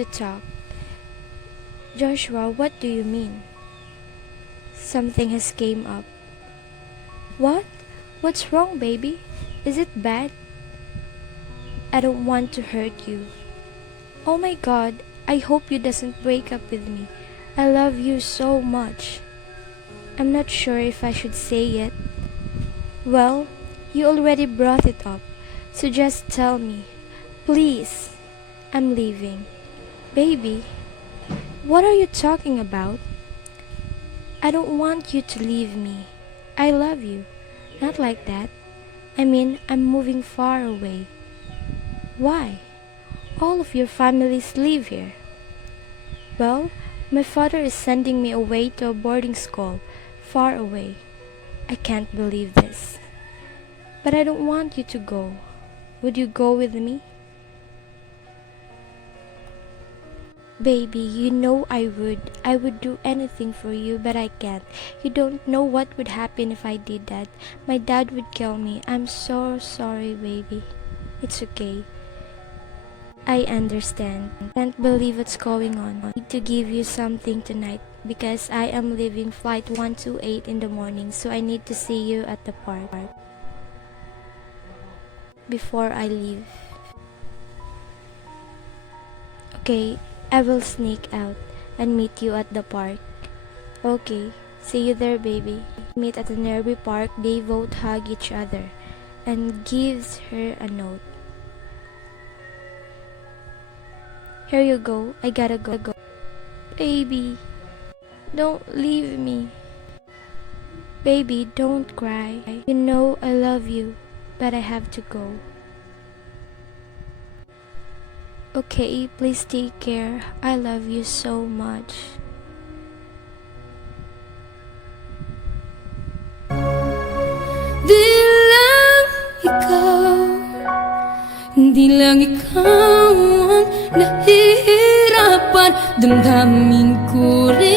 to talk. Joshua, what do you mean? Something has came up. What? What's wrong, baby? Is it bad? I don't want to hurt you. Oh my God, I hope you doesn't break up with me. I love you so much. I'm not sure if I should say it. Well, you already brought it up, so just tell me. Please. I'm leaving. Baby, what are you talking about? I don't want you to leave me. I love you. Not like that. I mean, I'm moving far away. Why? All of your families live here. Well, my father is sending me away to a boarding school, far away. I can't believe this. But I don't want you to go. Would you go with me? Baby, you know I would. I would do anything for you, but I can't. You don't know what would happen if I did that. My dad would kill me. I'm so sorry, baby. It's okay. I understand. Can't believe what's going on. I need to give you something tonight because I am leaving flight 128 in the morning, so I need to see you at the park before I leave. Okay, I will sneak out and meet you at the park. Okay, see you there, baby. Meet at the nearby park. They both hug each other and gives her a note. Here you go. I gotta go. Baby, don't leave me. Baby, don't cry. You know I love you, but I have to go. Okay, please take care. I love you so much. Di lang ikaw ang nahihirapan. Damdamin ko rin